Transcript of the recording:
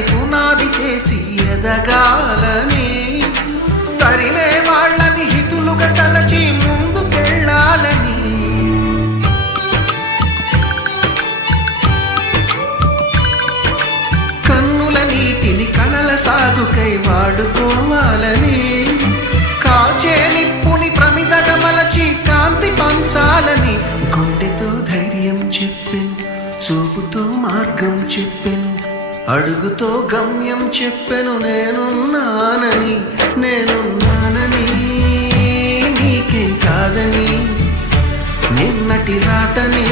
తరిమి పునాది చేసి ఎదగాలని, తరిమే వాళ్ళని హితులుగా తలచి ముందుకెళ్ళాలని. కన్నుల నీటిని కలల సాగుకై వాడుకోవాలని, కాచే నిప్పుని ప్రమిదగా మలచి కాంతి పంచాలని. గుండెతో ధైర్యం చెప్పెను, చూపుతో మార్గం చెప్పెను, అడుగుతో గమ్యం చెప్పెను. నేనున్నానని, నేనున్నానని, నీకేం కాదని, నిన్నటి రాతని